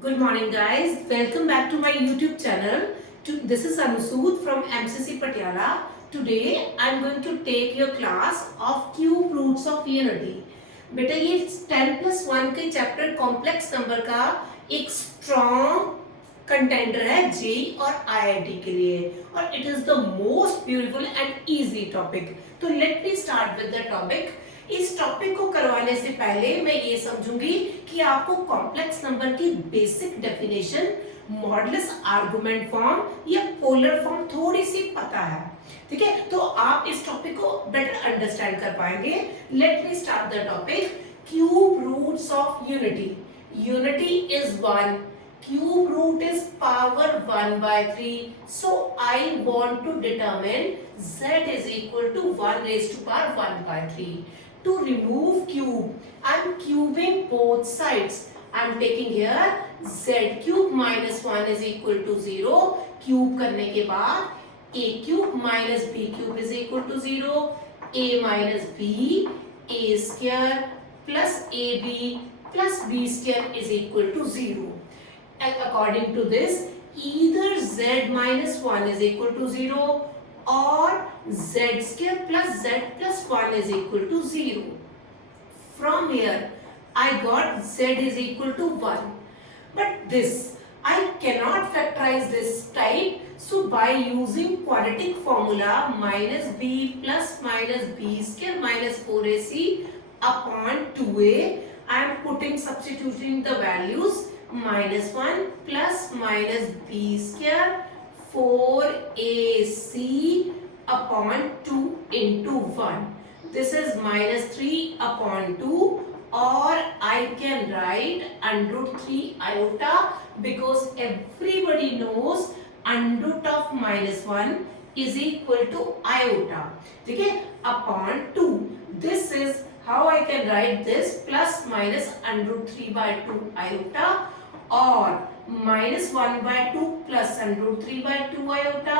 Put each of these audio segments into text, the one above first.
Good morning, guys. Welcome back to my YouTube channel. This is Anusud from MCC Patiala. Today, I'm going to take your class of cube roots of unity. बेटा ये 10+1 के chapter complex number का एक strong contender है जे और IIT के लिए और it is the most beautiful and easy topic. तो let me start with the topic. इस टॉपिक को करवाने से पहले मैं ये समझूंगी कि आपको कॉम्प्लेक्स नंबर की basic definition, modulus argument form या पोलर फॉर्म थोड़ी सी पता है. ठीक है, तो आप इस टॉपिक को बेटर अंडरस्टैंड कर पाएंगे. Let me start the topic. Cube roots of unity. Unity is 1. Cube root is power 1 by 3. So I want to determine z is equal to 1 raised to power 1 by 3. To remove cube, I am cubing both sides. I am taking here z cube minus 1 is equal to 0. Cube करने के बाद a cube minus b cube is equal to 0. a minus b a square plus ab plus b square is equal to 0. And according to this, either z minus 1 is equal to 0 or z square plus z plus 1 is equal to 0. From here, I got z is equal to 1. But this, I cannot factorize this type. So by using quadratic formula minus b plus minus b square minus 4ac upon 2a, I am substituting the values. Minus 1 plus minus b square 4ac upon 2 into 1. This is minus 3 upon 2, or I can write under root 3 iota because everybody knows under root of minus 1 is equal to iota. ठीक है, upon 2. This is how I can write this plus minus under root 3 by 2 iota or minus 1 by 2 plus under root 3 by 2 iota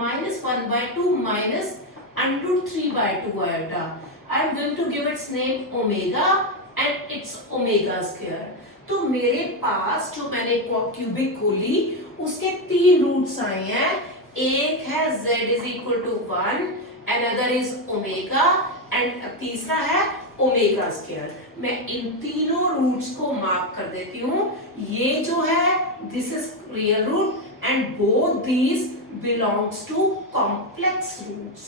minus 1 by 2 minus under root 3 by 2 iota. I am going to give its name omega and it's omega square. तो मेरे पास जो मैंने cubic खोली उसके 3 roots आए हैं. एक है z is equal to 1, another is omega and तीसरा है ओमेगा स्क्वायर. मैं इन तीनों रूट्स को मार्क कर देती हूँ. ये जो है this is real root and both these belongs to complex roots.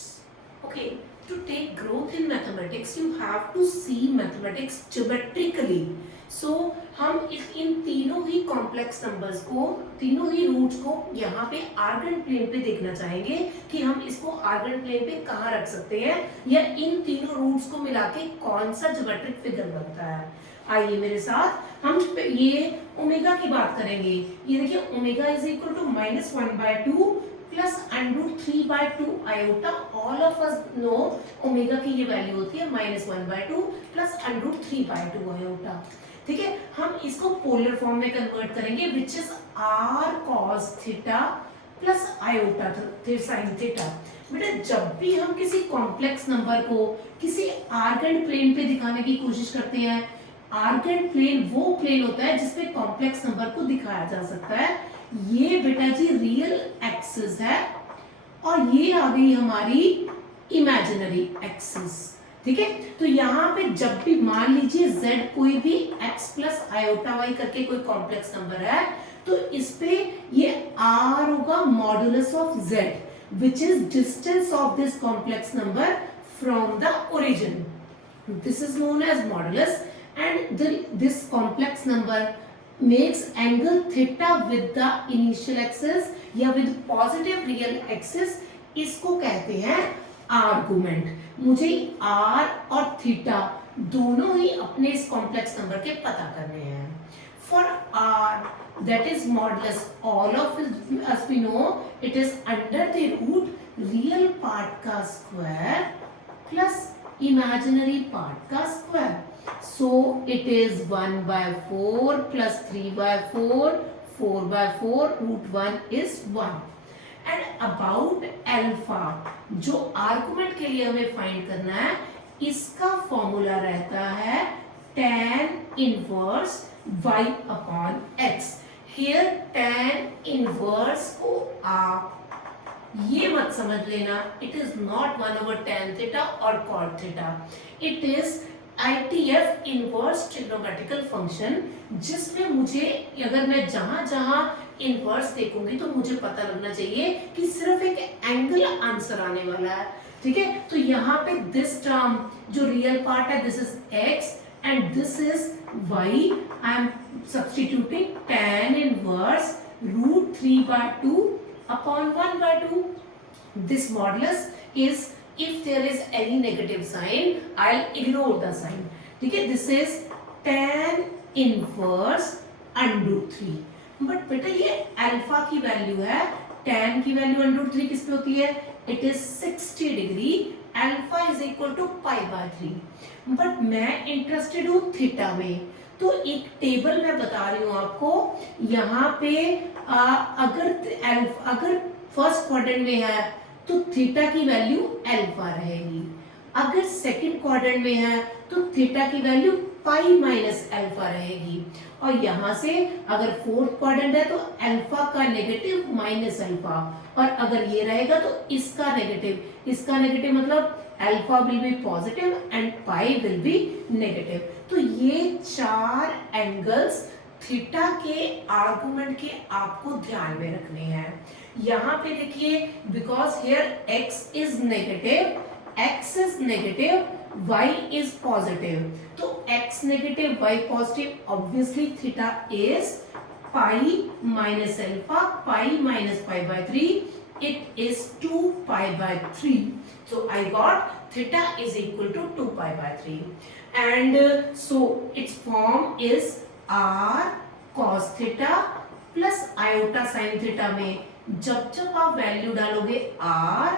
Okay, to take growth in mathematics you have to see mathematics geometrically. So हम इन तीनों ही कॉम्प्लेक्स नंबर्स को, तीनों ही रूट्स को यहाँ पे आर्गन प्लेन पे देखना चाहेंगे कि हम इसको आर्गन प्लेन पे कहाँ रख सकते हैं या इन तीनों रूट्स को मिला के कौन सा ज्योमेट्रिक फिगर बनता है. आइए मेरे साथ हम ये ओमेगा की बात करेंगे. ये देखिए omega is equal to minus 1 by 2 plus under root 3 by 2 iota. All of us know omega की ये वैल्यू होती है minus 1 by 2 plus under root 3 by 2 iota. ठीक है, हम इसको पोलर फॉर्म में कन्वर्ट करेंगे which is r cos theta plus iota sine theta. बेटा जब भी हम किसी कॉम्प्लेक्स नंबर को किसी आर्गन प्लेन पे दिखाने की कोशिश करते हैं, आर्गन प्लेन वो प्लेन होता है जिसपे कॉम्प्लेक्स नंबर को दिखाया जा सकता है. ये बेटा जी रियल एक्सिस है और ये आ गई हमारी इमेजिनरी एक्सिस. ठीक है, तो यहाँ पे जब भी मान लीजिए z कोई भी x प्लस आयोटा y करके कोई कॉम्प्लेक्स नंबर है तो इस पे ये r होगा modulus of z which is distance of this complex number from the origin. This is known as modulus and this complex number makes angle theta with the initial axis या with positive real axis. इसको कहते हैं argument. मुझे r और theta दोनों ही अपने इस complex number के पता करने हैं. For r that is modulus all of us we know it is under the root real part का square plus imaginary part का square. So it is 1 by 4 plus 3 by 4, 4 by 4, root 1 is 1. And about alpha जो argument के लिए हमें find करना है, इसका formula रहता है tan inverse y upon x। Here tan inverse को आप ये मत समझ लेना, it is not 1/tan theta और cot theta, it is ITF inverse trigonometrical function, जिसमें मुझे अगर मैं जहां जहां इनवर्स देखूंगी तो मुझे पता लगना चाहिए कि सिर्फ एक एंगल आंसर आने वाला है। ठीक है, तो यहाँ पे दिस टर्म जो रियल पार्ट है this is x and this is y, I am substituting tan inverse √3/2 upon 1/2. This modulus is, if there is any negative sign, I'll ignore the sign. ठीक है, this is tan inverse √3. But बेटा ये alpha की value है, tan की value √3 किस पे होती है? It is 60 degree, alpha is equal to π/3. But मैं इंटरेस्टेड हूँ थीटा में, तो एक टेबल मैं बता रही हूँ आपको, यहाँ पे अगर फर्स्ट क्वाड्रेंट में है तो थीटा की वैल्यू अल्फा रहेगी, अगर सेकंड क्वाड्रेंट में है तो थीटा की वैल्यू पाई माइनस अल्फा रहेगी, और यहाँ से अगर फोर्थ क्वाड्रेंट है तो अल्फा का नेगेटिव माइनस अल्फा, और अगर ये रहेगा तो इसका नेगेटिव मतलब alpha will be positive and pi will be negative. तो ये चार एंगल्स थीटा के आर्गुमेंट के आपको ध्यान में रखने हैं। यहाँ पे देखिए, because here x is negative, y is positive, तो x negative y positive, obviously theta is pi minus alpha, pi minus π/3, it is 2π/3. So I got theta is equal to 2π/3, and so its form is r cos theta plus iota sin theta में जब जब आप value डालोगे r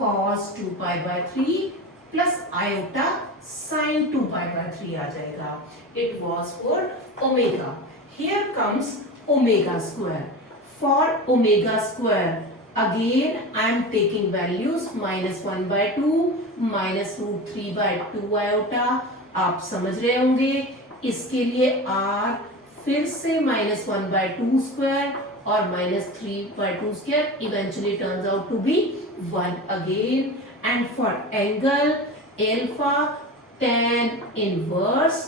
cos 2π/3 plus iota sin 2π/3 आ जाएगा. It was for omega. Here comes omega square. For omega square, again I am taking values -1/2 -√3/2 iota. आप समझ रहे होंगे, इसके लिए r फिर से -1/2 square और -3/2 square eventually turns out to be 1 again. And for angle alpha, tan inverse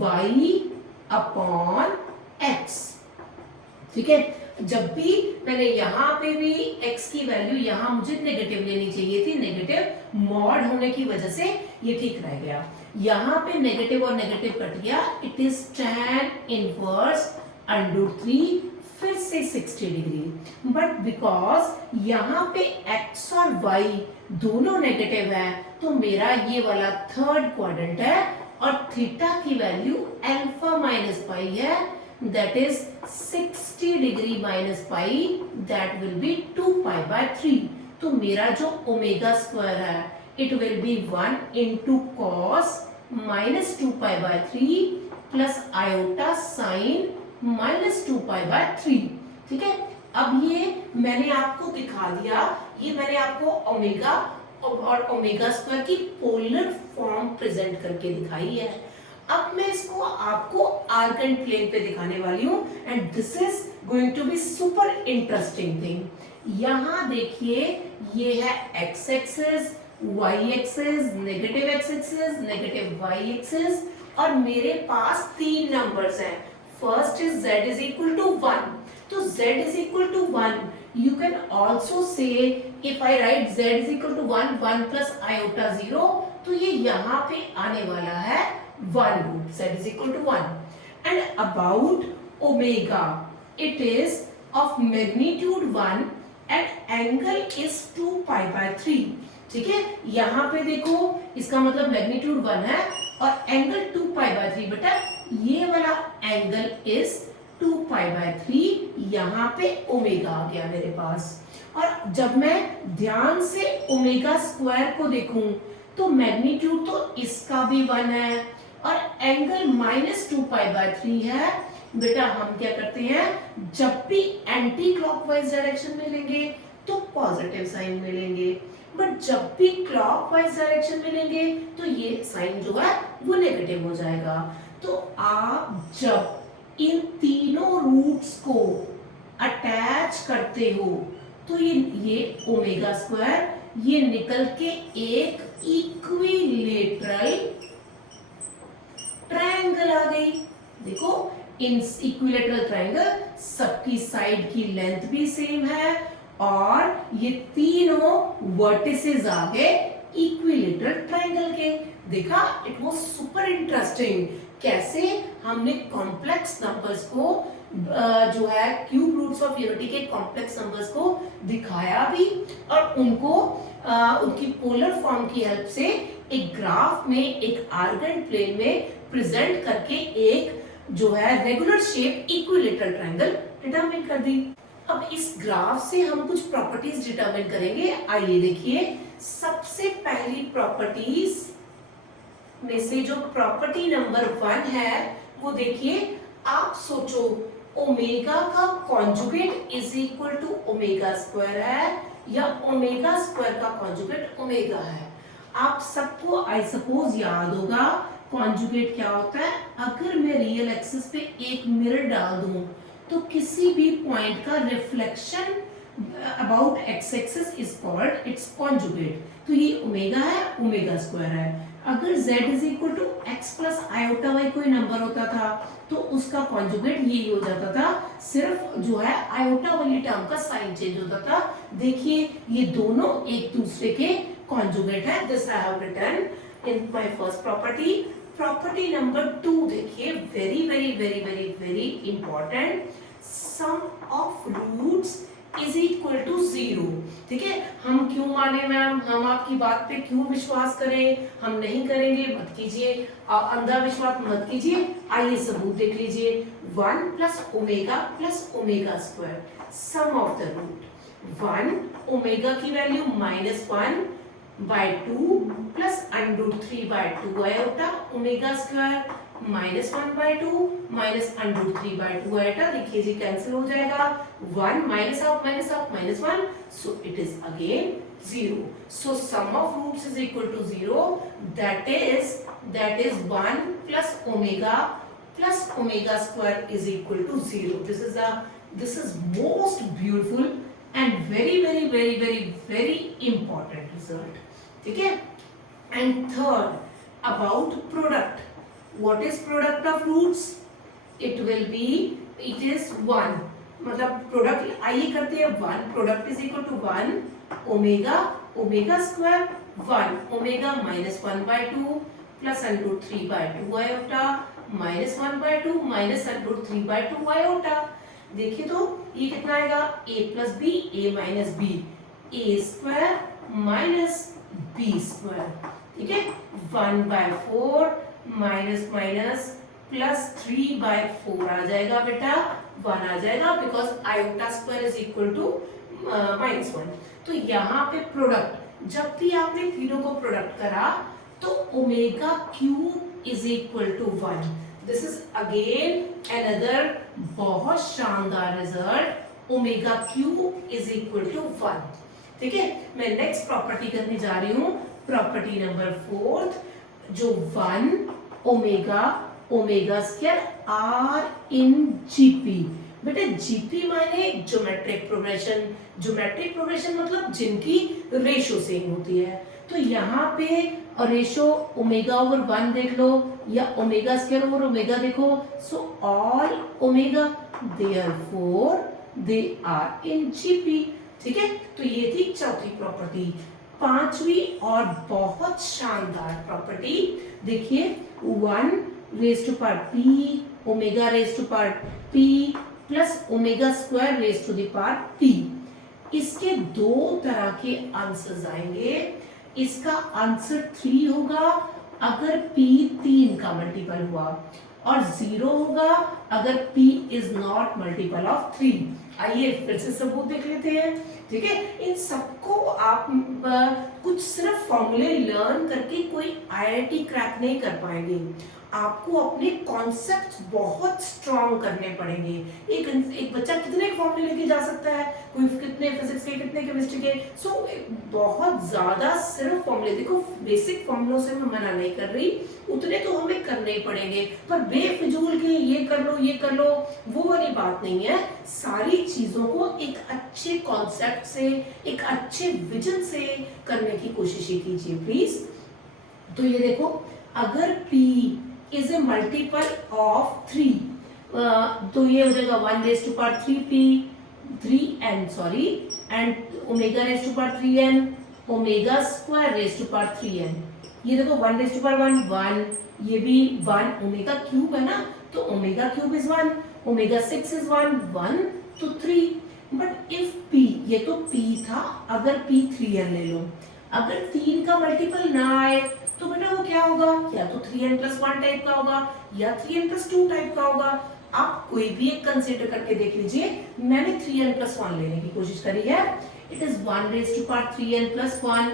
y upon x. ठीक है, जब भी मैंने यहाँ पे भी x की वैल्यू यहाँ मुझे नेगेटिव लेनी चाहिए थी, नेगेटिव मॉड होने की वजह से ये ठीक रह गया, यहाँ पे नेगेटिव और नेगेटिव कट गया, इट इज tan इनवर्स √3 फिर से 60 डिग्री, बट बिकॉज यहाँ पे x और y दोनों नेगेटिव है तो मेरा ये वाला थर्ड क्वाड्रेंट है और थीटा की वैल्यू अल्फा माइनस पाई है, that is 60 degree minus pi, that will be 2π/3. तो मेरा जो ओमेगा स्क्वायर है it will be 1 into cos minus 2π/3 plus iota sin minus 2π/3. ठीक है, अब ये मैंने आपको दिखा दिया, ये मैंने आपको ओमेगा और ओमेगा स्क्वायर की पोलर फॉर्म प्रेजेंट करके दिखाई है। अब मैं इसको आपको आर्क एंड प्लेन पे दिखाने वाली हूँ, and this is going to be super interesting thing. यहाँ देखिए, ये है x axis, y axis, negative x axis, negative y axis, और मेरे पास तीन नंबर्स हैं। First is z is equal to 1, तो z is equal to 1, you can also say if I write z is equal to 1 plus iota 0, तो ये यहाँ पे आने वाला है 1 root, z is equal to 1. And about omega, it is of magnitude 1 and angle is 2π/3. ठीक है, यहाँ पे देखो, इसका मतलब मैग्नीट्यूड 1 है और एंगल 2π/3, बेटा ये वाला एंगल इज 2π/3, यहाँ पे ओमेगा आ गया मेरे पास। और जब मैं ध्यान से ओमेगा स्क्वायर को देखूं तो मैग्नीट्यूड तो इसका भी 1 है और एंगल -2π/3 है। बेटा हम क्या करते हैं, जब भी एंटी क्लॉकवाइज डायरेक्शन में लेंगे तो पॉजिटिव साइन मिलेंगे, बट जब भी क्लॉकवाइज डायरेक्शन में लेंगे तो ये साइन जो है वो नेगेटिव हो जाएगा। तो आप जब इन तीनों रूट्स को अटैच करते हो तो ये ओमेगा स्क्वायर ये निकल के एक इक्विलेटरल ट्रायंगल आ गई। देखो इन इक्विलेटरल ट्रायंगल सबकी साइड की लेंथ भी सेम है और ये तीनों वर्टिसेस आ गए इक्विलेटरल ट्रायंगल के। देखा, इट वाज सुपर इंटरेस्टिंग कैसे हमने कॉम्प्लेक्स नंबर्स को जो है क्यूब रूट्स ऑफ यूनिटी के कॉम्प्लेक्स नंबर्स को दिखाया भी और उनको उनकी पोलर फॉर्म की हेल्प से एक ग्राफ में एक आर्गन प्लेन में प्रेजेंट करके एक जो है regular shape equilateral triangle determine कर दी। अब इस ग्राफ से हम कुछ प्रॉपर्टीज डिटरमिन करेंगे। आइए देखिए, सबसे पहली प्रॉपर्टीज में से जो प्रॉपर्टी नंबर 1 है वो देखिए, आप सोचो ओमेगा का conjugate is equal to omega square है या ओमेगा स्क्वायर का कॉन्जुगेट ओमेगा है। आप सबको आई सपोज याद होगा कॉन्जुगेट क्या होता है। अगर मैं रियल एक्सिस पे एक मिरर डाल दूं तो किसी भी पॉइंट का reflection about x axis is called its conjugate. तो ये ओमेगा है, ओमेगा स्क्वायर है। अगर z is equal to x plus iota y कोई नंबर होता था तो उसका कॉन्जुगेट यही हो जाता था, सिर्फ जो है आयोटा वाली टर्म का साइन चेंज होता था। देखिए ये दोनों एक दूसरे के कॉन्जुगेट है। This I have written in my first property. Property number 2 देखिए, very very very very very important, sum of roots is equal to 0। ठीक है, हम क्यों माने मैम, हम आपकी बात पे क्यों विश्वास करें? हम नहीं करेंगे, मत कीजिए, अंधा विश्वास मत कीजिए। आइए सबूत देख लीजिए। 1 plus omega square sum of the root 1 omega की value -1/2 plus √3/2 iota omega square -1/2 minus √3/2 iota. देखिए जी कैंसिल हो जाएगा। 1 minus half -1, so it is again 0. So sum of roots is equal to 0. That is 1 plus omega square is equal to 0. This is most beautiful and very very very very very important result. ठीक है? And third, about product. What is product of roots? It is 1. मतलब product आइए करते हैं 1 product is equal to 1 omega square 1 omega -1/2 plus √3/2 iota -1/2 minus √3/2 iota. देखिए तो ये कितना आएगा, a plus b a minus b a square minus b square. ठीक है, 1/4 माइनस माइनस प्लस 3/4 आ जाएगा बेटा, 1 आ जाएगा because iota square is equal to -1। तो यहाँ पे प्रोडक्ट, जब भी आपने तीनों को प्रोडक्ट करा तो omega cube is equal to 1। This is again another बहुत शानदार result, omega cube is equal to 1। ठीक है, मैं नेक्स्ट प्रॉपर्टी करने जा रही हूँ, प्रॉपर्टी नंबर 4, जो 1 omega square are in GP. बेटा जीपी माने ज्योमेट्रिक प्रोग्रेशन मतलब जिनकी रेशो सेम होती है। तो यहाँ पे रेशो ओमेगा ओवर 1 देख लो या ओमेगा स्क्वायर ओवर ओमेगा देखो, so all omega therefore they are in GP. ठीक है, तो ये थी चौथी प्रॉपर्टी। पांचवी और बहुत शानदार प्रॉपर्टी देखिए, 1 raise to power p omega raise to power p plus omega square raise to the power p। इसके दो तरह के आंसर्स आएंगे। इसका आंसर 3 होगा अगर p 3 का मल्टीपल हुआ और 0 होगा अगर p is not multiple of 3। आइए फिर से सबूत देख लेते हैं। ठीक है, इन सबको आप कुछ सिर्फ फॉर्मूले लर्न करके कोई आईआईटी क्रैक नहीं कर पाएंगे। आपको अपने कॉन्सेप्ट बहुत स्ट्रॉन्ग करने पड़ेंगे। एक बच्चा कितने फॉर्मूले लेके जा सकता है, कोई कितने फिजिक्स के, कितने केमिस्ट्री के। बहुत ज्यादा सिर्फ फॉर्मूले, देखो बेसिक फॉर्मूलों से मैं मना नहीं कर रही, उतने तो हमें करने ही पड़ेंगे, पर बेफिजूल के ये कर लो वो वाली बात नहीं है। सारी चीजों को एक अच्छे कॉन्सेप्ट से, एक अच्छे विजन से करने की कोशिश कीजिए प्लीज। तो ये देखो, अगर P is a multiple of 3, तो ये हो जाएगा 1 raised to power 3p 3n sorry, and omega raised to power 3n, omega square raised to power 3n। ये देखो 1 raised to power 1 1, ये भी 1, ओमेगा क्यूब है ना, तो omega cube is 1, omega 6 is 1 1 तो 3। बट इफ p, ये तो p था, अगर p 3n ले लो, अगर 3 का मल्टीपल ना आए तो बेटा वो क्या होगा, या तो 3n+1 टाइप का होगा या 3n+2 टाइप का होगा। आप कोई भी एक कंसीडर करके देख लीजिए। मैंने 3n+1 लेने की कोशिश करी है। It is 1 raised to power 3n+1,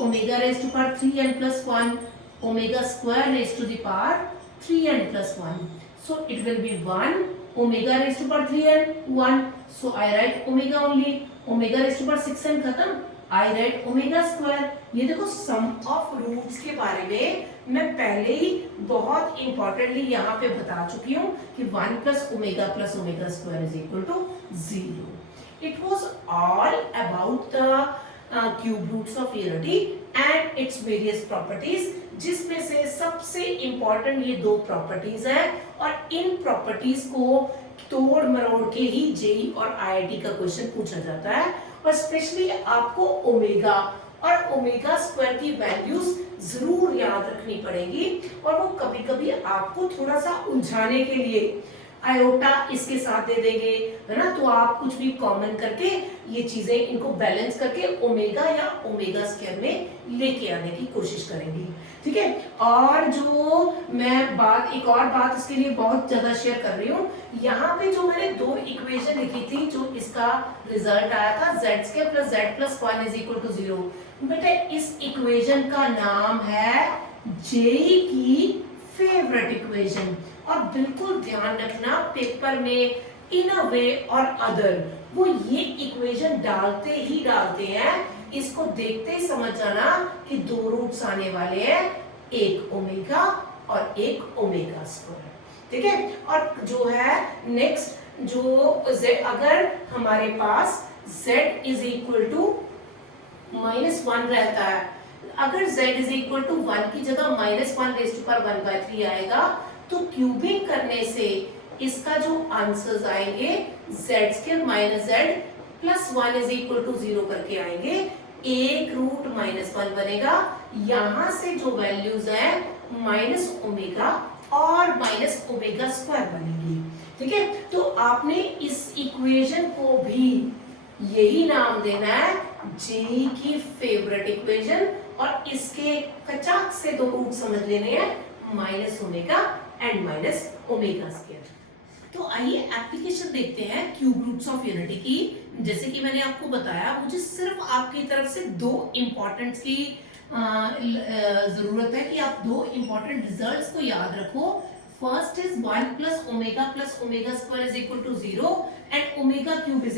omega raised to power 3n+1, omega square raised to the power 3n+1, so it will be 1 omega raised to power 3n 1, so I write omega only, omega raised to power 6n खत्म, I write omega square। ये देखो सम of roots के बारे में मैं पहले ही बहुत importantly यहाँ पे बता चुकी हूँ कि 1 + omega + omega square is equal to 0। It was all about the cube roots of unity and its various properties, जिसमें से सबसे इंपॉर्टेंट ये दो प्रॉपर्टीज हैं, और इन प्रॉपर्टीज को तोड़ मरोड़ के ही जेई और आईआईटी का क्वेश्चन पूछा जाता है। और स्पेशली आपको ओमेगा और ओमेगा स्क्वायर की वैल्यूज जरूर याद रखनी पड़ेगी, और वो कभी कभी आपको थोड़ा सा उलझाने के लिए आयोटा इसके साथ दे देंगे, है ना, तो आप कुछ भी कॉमन करके ये चीजें इनको बैलेंस करके ओमेगा या ओमेगा स्क्वायर में लेके आने की कोशिश करेंगे, ठीक है। और जो मैं एक और बात इसके लिए बहुत ज्यादा शेयर कर रही हूँ, यहाँ पे जो मैंने दो इक्वेशन लिखी थी, जो इसका रिजल्ट आया था z² + z+1 = 0, बेटा इस इक्वेशन का नाम है जेई की फेवरेट इक्वेशन। और बिल्कुल ध्यान रखना, पेपर में इन अ वे और अदर वो ये इक्वेशन डालते हैं, इसको देखते ही समझ जाना कि दो रूट्स आने वाले हैं, एक ओमेगा और एक ओमेगा स्क्वायर, ठीक है। और जो है नेक्स्ट जो z, अगर हमारे पास z = -1 रहता है, अगर z = 1 की जगह -1 raised to power 1/3 आएगा, तो क्यूबिंग करने से इसका जो आंसर्स आएंगे z² - z + 1 = 0 करके आएंगे, एक रूट -1 बनेगा, यहां से जो वैल्यूज है -ओमेगा और -ओमेगा स्क्वायर बनेगी, ठीक है। तो आपने इस इक्वेशन को भी यही नाम देना है, जेई की फेवरेट इक्वेशन, और इसके कचाक से दो रूट समझ लेने हैं, -ओमेगा एंड -ओमेगा स्क्वायर। तो आइए एप्लीकेशन देखते हैं क्यूब रूट्स ऑफ यूनिटी की। जैसे कि मैंने आपको बताया, मुझे सिर्फ आपकी तरफ से दो इंपॉर्टेंट्स की जरूरत है कि आप दो इंपॉर्टेंट रिजल्ट्स को याद रखो। First is 1 + omega + omega square = 0 and omega cube =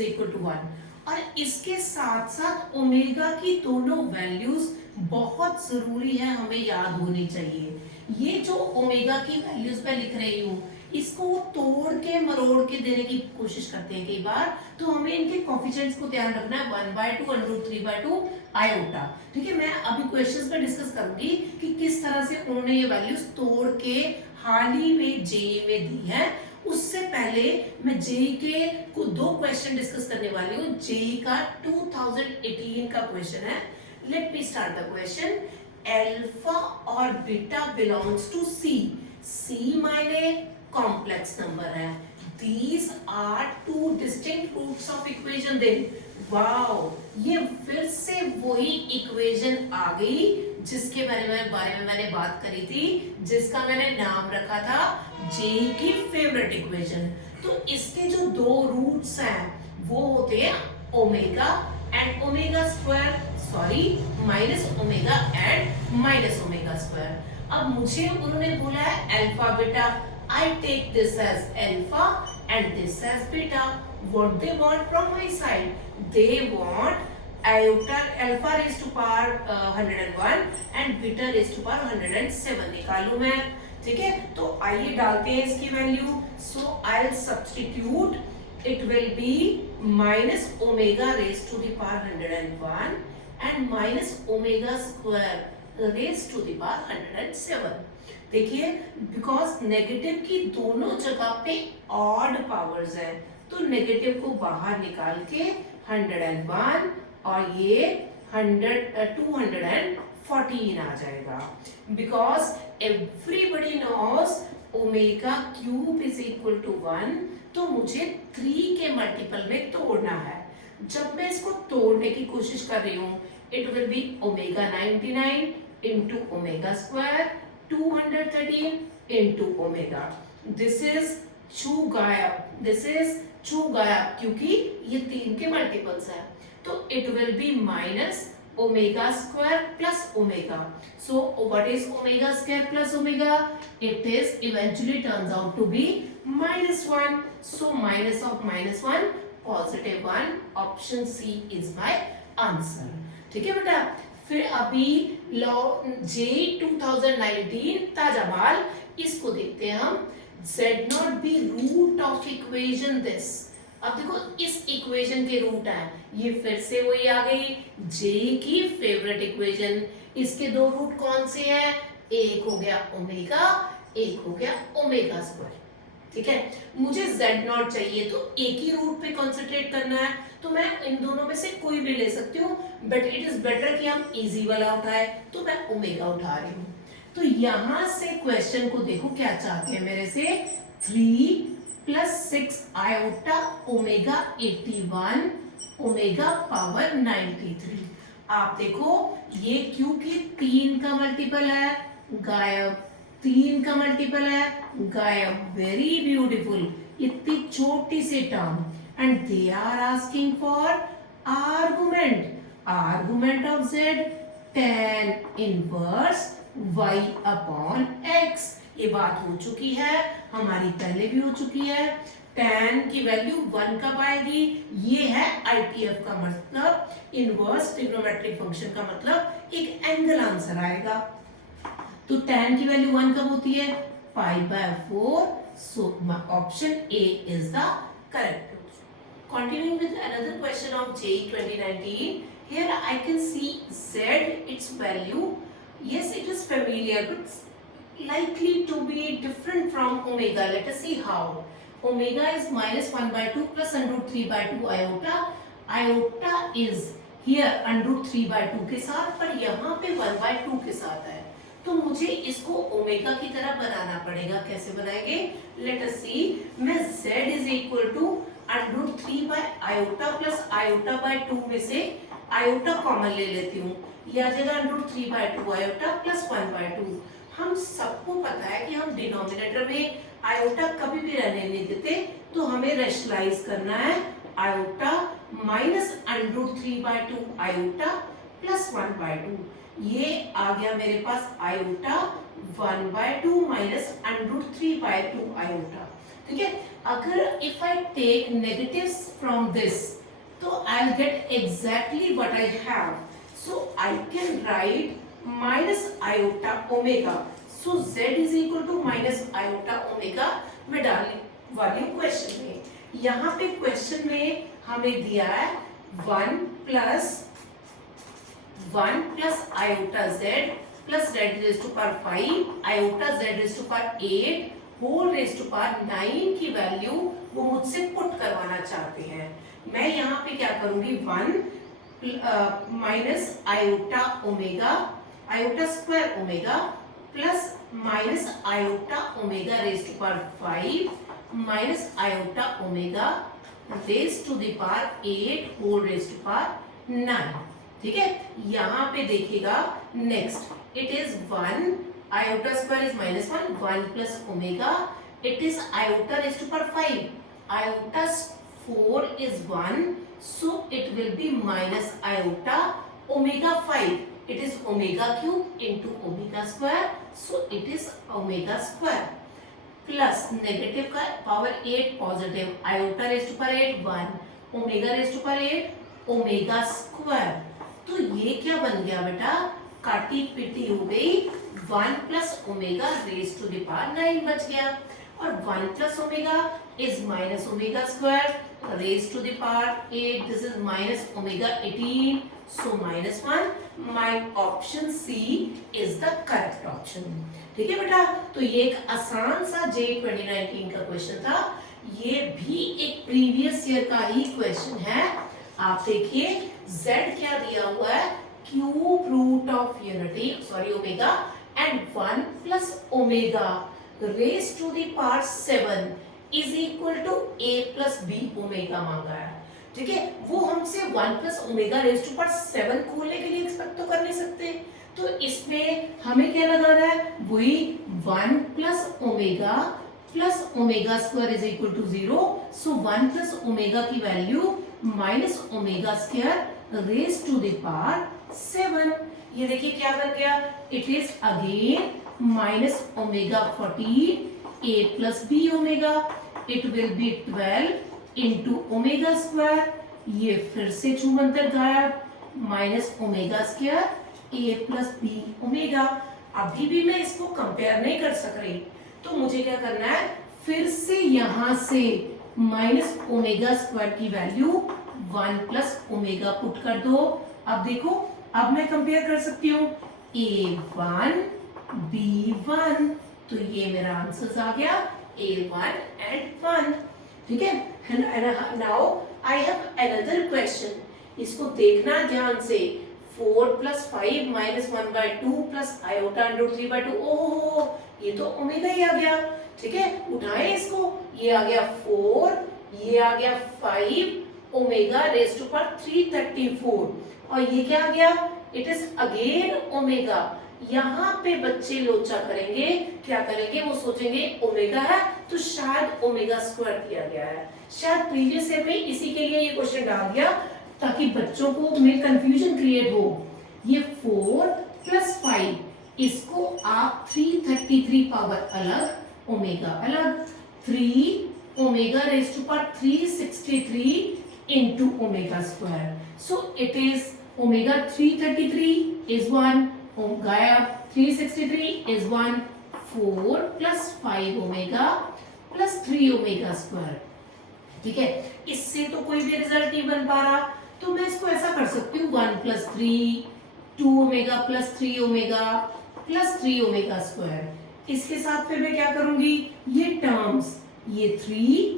1, और इसके साथ साथ ओमेगा की दोनों वैल्यूज बहुत जरूरी है, हमें याद होनी चाहिए। ये जो ओमेगा की वैल्यूज मैं लिख रही हूँ, इसको तोड़ के मरोड़ के देने की कोशिश करते हैं कई बार, तो हमें इनके कोएफिशिएंट्स को ध्यान रखना है, 1/2 √3/2 आयोटा, ठीक है। मैं अभी क्वेश्चंस में डिस्कस करूंगी कि किस तरह से उन्होंने ये वैल्यूज तोड़ के हाल ही में जेई में दी है। उससे पहले मैं जेई के दो क्वेश्चन डिस्कस करने वाली हूँ। जेई का 2018 का क्वेश्चन है। Late me start the question. Alpha और बीटा बिलोंग्स टू सी, सी मायने कॉम्प्लेक्स नंबर है। These are two distinct roots of equation then। Wow, ये फिर से वही इक्वेशन आ गई जिसके बारे में मैंने बात करी थी, जिसका मैंने नाम रखा था जेई की फेवरेट इक्वेशन। तो इसके जो दो रूट्स हैं वो होते हैं omega and omega square, sorry, minus omega and minus omega square. अब मुझे उन्होंने बोला है alpha beta, I take this as alpha and this as beta. What they want from my side? They want iota alpha raised to power 101 and beta raised to power 107 निकालूं मैं, ठीक है। तो आइए डालते हैं इसकी value. So I will substitute, it will be minus omega raised to the power 101 and minus omega square raised to the power 107। देखिए बिकॉज नेगेटिव की दोनों जगह पे ऑड पावर्स है, तो नेगेटिव को बाहर निकाल के 101 और ये 214 आ जाएगा। Because everybody knows omega cube is equal to 1, तो मुझे 3 के मल्टीपल में तोड़ना है। जब मैं इसको तोड़ने की कोशिश कर रही हूँ, it will be omega 99 into omega square 213 into omega. This is छू गायब, दिस इज छू गायब क्योंकि ये 3 के मल्टीपल्स है, तो it will be minus omega square plus omega. So what is omega square plus omega? It is eventually turns out to be minus 1. So minus of minus 1 positive 1. Option C is my answer. ठीक है बेटा। फिर अभी law J 2019 ताजा माल, इसको देखते हैं हम। Z0 be root of equation this. अब देखो इस इक्वेशन के रूट है, ये फिर से वही आ गई J की फेवरेट इक्वेशन। इसके दो रूट कौन से हैं? एक हो गया ओमेगा, एक हो गया ओमेगा स्क्वायर, ठीक है। मुझे Z0 चाहिए तो एक ही रूट पे कंसंट्रेट करना है, तो मैं इन दोनों में से कोई भी ले सकती हूँ, बट इट इज बेटर कि हम इजी वाला उठाए, तो मैं ओमेगा उठा रही हूँ। तो यहां से क्वेश्चन को देखो क्या चाहते हैं मेरे से, 3 plus 6 iota omega 81 omega power 93। आप देखो ये क्यों की 3 का मल्टीपल है, गायब, 3 का मल्टीपल है, गायब। वेरी ब्यूटीफुल, इतनी छोटी सी term, and they are asking for argument. Argument of z tan inverse y upon x। ये बात हो चुकी है, हमारी पहले भी हो चुकी है। tan की वैल्यू 1 कब आएगी? ये है ITF का मतलब, इनवर्स ट्रिग्नोमेट्रिक फंक्शन का मतलब एक एंगल आंसर आएगा। तो tan की वैल्यू 1 कब होती है? π/4। So option A is the correct. Continuing with another question of JEE 2019, here I can see Z, its value. Yes, it is familiar, but likely to be different from omega. Let us see how. Omega is minus 1/2 plus √3/2 iota. Iota is here √3/2 के साथ, पर यहाँ पे 1/2 के साथ है, तो मुझे इसको ओमेगा की तरह बनाना पड़ेगा। कैसे बनाएंगे? Let us see. मैं Z is equal to √3/iota plus iota/2 में से iota कॉमन ले लेती हूँ, या जगह √3/2 iota प्लस 1/2। हम सबको पता है कि हम डिनोमिनेटर में आयोटा कभी भी रहने नहीं देते, तो हमें रेशनलाइज करना है। आयोटा माइनस √3/2 आयोटा प्लस 1/2, ये आ गया मेरे पास आयोटा 1/2 माइनस √3/2 आयोटा, ठीक है। अगर if I take negatives from this, तो I will get exactly what I have. So I can write minus iota omega. So z is equal to minus iota omega मैं डालने वाली हूँ question में। यहाँ पे क्वेश्चन में हमें दिया है 1 plus iota z plus z raise to power 5 iota z raise to power 8 whole raise to power 9 की वैल्यू वो मुझसे पुट करवाना चाहते हैं। मैं यहाँ पे क्या करूंगी, 1 minus iota omega, iota square omega plus minus iota omega raise to power 5 minus iota omega raise to the power 8 whole raise to power 9, ठीक है। यहाँ पे देखिएगा next, it is 1 iota square is minus 1 plus omega, it is iota raised to power 5 iota 4 is 1, so it will be minus iota omega 5. It is omega cube into omega square, so it is omega square. Plus negative का power 8 positive iota raise to power 8 1 omega raise to power 8 omega square. तो ये क्या बन गया बेटा, काटी PT हो गई 1 plus omega raise to the power 9 बच गया, और 1 plus omega is minus omega square raise to the power 8, this is minus omega 18, so minus 1। My option C is the correct option. ठीक है बेटा, तो ये एक आसान सा जे 2019 का क्वेश्चन था, ये भी एक प्रीवियस ईयर का ही क्वेश्चन है। आप देखिए z क्या दिया हुआ है, cube root of unity sorry omega and 1 plus omega raise to the power 7 is equal to a plus b omega मांगा है। ठीक है, वो हमसे 1 plus omega raise to power 7 खोलने के लिए एक्सपेक्ट तो कर नहीं सकते, तो इसमें हमें क्या लगाना है, वही 1 plus omega square is equal to 0, so 1 plus omega की value minus omega square raise to the power 7। ये देखिए क्या बन गया, it is again minus omega 14 a plus b omega, it will be 12 into omega square, ये फिर से छूमंतर गायब, minus omega square a plus b omega. अभी भी मैं इसको कंपेयर नहीं कर सक रही, तो मुझे क्या करना है, फिर से यहां से माइनस ओमेगा स्क्वायर की वैल्यू 1 प्लस ओमेगा पुट कर दो। अब देखो, अब मैं कंपेयर कर सकती हूँ a1 b1, तो ये मेरा आंसर आ गया a1 and 1। ठीक है, now I have another question, इसको देखना ध्यान से। 4 plus 5 minus 1/2 plus iota under 3/2, ओहो ये तो ओमेगा ही आ गया। ठीक है, उठाएं इसको, ये आ गया 4, ये आ गया 5 ओमेगा रेज टू पावर 334, और ये क्या आ गया, इट इज अगेन ओमेगा। यहाँ पे बच्चे लोचा करेंगे, क्या करेंगे, वो सोचेंगे ओमेगा है तो शायद ओमेगा स्क्वायर दिया गया है, शायद प्रीवियस ईयर में इसी के लिए ये क्वेश्चन डाल दिया ताकि बच्चों को में कंफ्यूजन क्रिएट हो। ये 4 प्लस 5, इसको आप 333 पावर अलग ओमेगा अलग, 3 omega raise to power 363 into omega square, so it is omega 333 is 1 गायब, 363 is 1, 4 plus 5 omega plus 3 omega square. ठीक है, इससे तो कोई भी रिजल्ट नहीं बन पा रहा, तो मैं इसको ऐसा कर सकती हूँ 1 plus 3 2 omega plus 3 omega plus 3 omega square. इसके साथ फिर मैं क्या करूंगी, ये टर्म्स, ये 3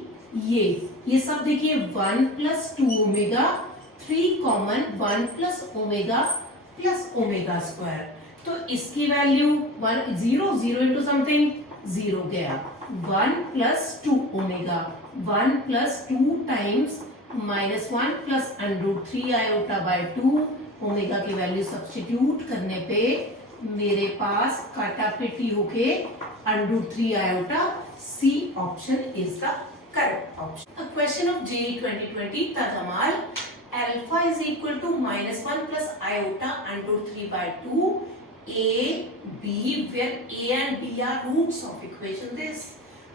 ये सब देखिए 1 plus 2 omega, 3 common 1 plus omega square, तो इसकी वैल्यू 1 0 0 इंटू समथिंग 0 गया, 1 plus 2 omega, 1 plus 2 times minus 1 plus under 3 iota by 2, omega की वैल्यू सब्स्टिट्यूट करने पे मेरे पास काटा पेटी होके under 3 iota, C option is the correct option. A question of JEE 2020 तजमाल alpha is equal to minus 1 plus iota under 3/2 a b where a and b are roots of equation this।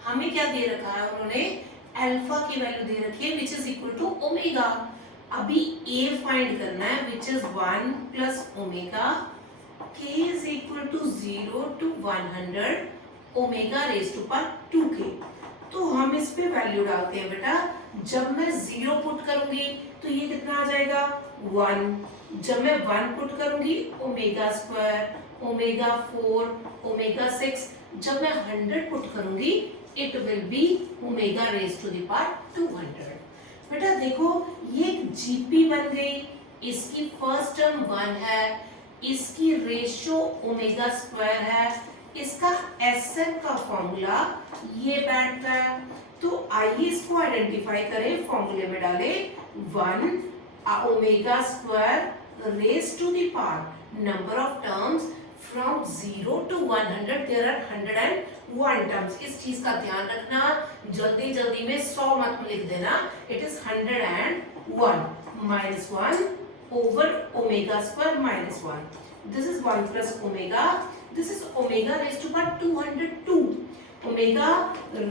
हमें क्या दे रखा है उन्होंने, alpha की value दे रखी है which is equal to omega. अभी a फाइंड करना है which is 1 plus omega, k is equal to 0 to 100 omega raised to power 2k। तो हम इस पे वैल्यू डालते हैं बेटा, जब मैं 0 पुट करूंगी तो ये कितना आ जाएगा 1, जब मैं 1 पुट करूंगी ओमेगा स्क्वायर ओमेगा 4 ओमेगा 6, जब मैं 100 पुट करूंगी it will be omega raise to the power 200। बेटा देखो ये जीपी बन गई, इसकी फर्स्ट टर्म 1 है, इसकी रेशियो ओमेगा स्क्वायर है, इसका एसएन का फॉर्मूला ये बैठता है। तो आइए इसको आइडेंटिफाई करें, फॉर्मूले में डाले 1 omega square raise to the power number of terms from 0 to 100 there are 101 terms. इस चीज का ध्यान रखना, जल्दी जल्दी में 100 मत लिख देना. It is 101 minus 1 over omega square minus 1. This is 1 plus omega. This is omega raised to power 202. Omega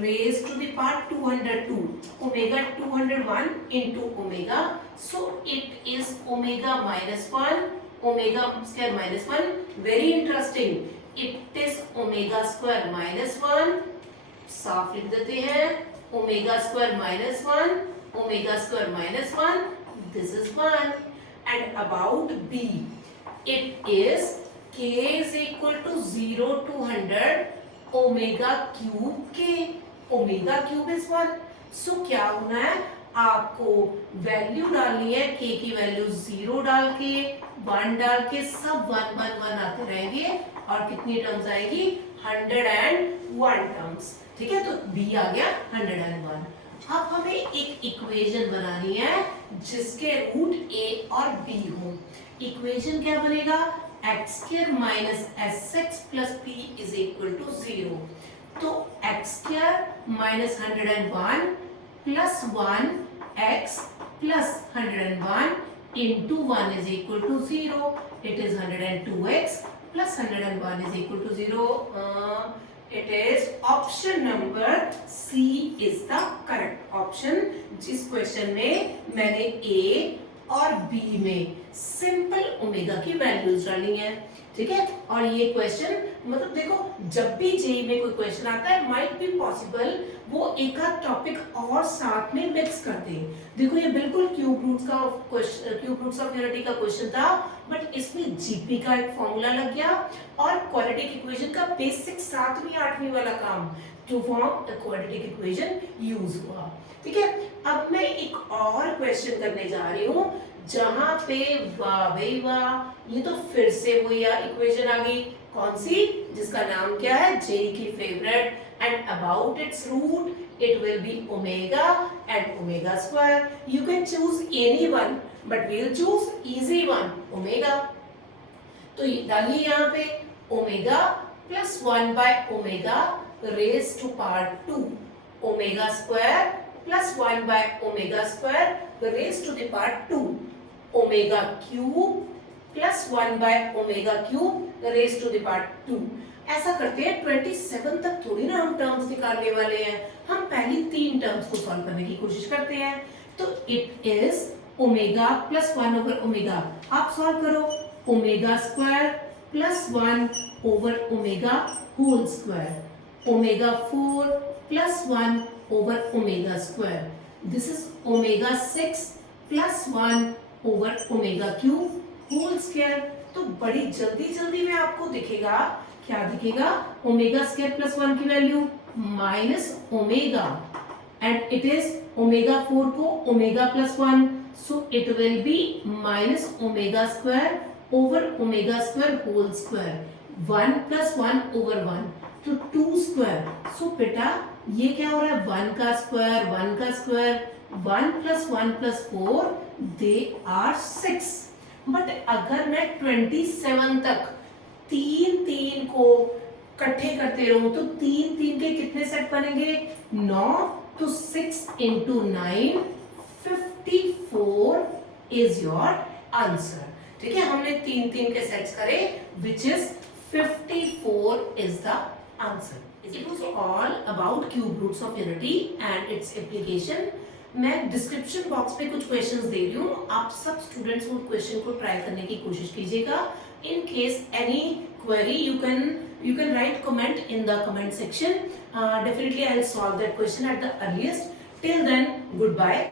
raised to the power 202. Omega 201 into omega. So it is omega minus 1. Omega square minus 1. Very interesting. It is omega square minus 1. साफ लिख देते हैं. Omega square minus 1. Omega square minus 1. This is 1. And about B, it is k is equal to 0 to 100 omega cube k. Omega cube is 1. So क्या होना है, आपको value डालनी है. k की वैल्यू 0 डाल के 1 डाल के सब 1 1 1 आते रहेंगे और कितनी टर्म्स आएगी, 101 टर्म्स. ठीक है, तो b आ गया 101. अब हमें एक इक्वेशन बनानी है जिसके रूट a और b हो. इक्वेशन क्या बनेगा, x square minus sx plus p is equal to 0. तो x square minus 101 plus 1x plus 101 into 1 is equal to 0. It is 102x plus 101 is equal to 0. It is option number C is the correct option. जिस question में मैंने A और B में simple omega की values डाली है. ठीक है, और ये क्वेश्चन मतलब देखो, जब भी जेई में कोई क्वेश्चन आता है, माइट बी पॉसिबल वो एक आध टॉपिक और साथ में मिक्स कर दे. देखो ये बिल्कुल क्यूब रूट्स का question, cube roots of unity का क्वेश्चन था, बट इसमें जीपी का एक फॉर्मूला लग गया और क्वाड्रेटिक इक्वेशन का बेसिक 7वीं 8वीं वाला काम to form the quadratic equation use हुआ. ठीक है, अब मैं एक और क्वेश्चन करने जा रही हूँ जहां पे वाह भाई वाह, ये तो फिर से वही इक्वेशन आ गई. कौन सी, जिसका नाम क्या है, जे की favourite. And about its root it will be omega and omega square. You can choose any one but we will choose easy one, omega. तो ये डालिए यहाँ पे omega plus 1 by omega raise to power 2 omega square plus 1 by omega square raise to the power 2 omega cube plus 1 by omega cube raise to the power 2. ऐसा करते हैं, 27 तक थोड़ी ना हम टर्म्स निकालने वाले हैं, हम पहली 3 टर्म्स को सॉल्व करने की कोशिश करते हैं. तो it is omega plus 1 over omega. आप सॉल्व करो. Omega square plus 1 over omega whole square. Omega 4 plus 1 over omega square. This is omega 6 plus 1 over omega cube whole square. तो बड़ी जल्दी जल्दी में आपको दिखेगा, क्या दिखेगा, ओमेगा स्क्वायर प्लस 1 की value minus omega and it is omega 4 को omega plus 1, so it will be minus omega square over omega square whole square. 1 plus 1 over 1 तो 2 स्क्वायर. सो बेटा ये क्या हो रहा है, 1 का स्क्वायर 1 का square. 1 plus 1 plus 4 they are 6. But अगर मैं 27 तक 3 को इकट्ठे करते रहूं तो 3 के कितने सेट बनेंगे, 9. तो 6 into 9 54 is your answer. ठीक है, हमने 3 के सेट्स करे, which is 54 is the answer. It was all about cube roots of unity and its application. मैं डिस्क्रिप्शन बॉक्स पे कुछ क्वेश्चंस दे रही हूँ, आप सब स्टूडेंट्स उन क्वेश्चन को ट्राई करने की कोशिश कीजिएगा. In case any query you can write comment in the comment section. Definitely I will solve that question at the earliest. Till then, good bye.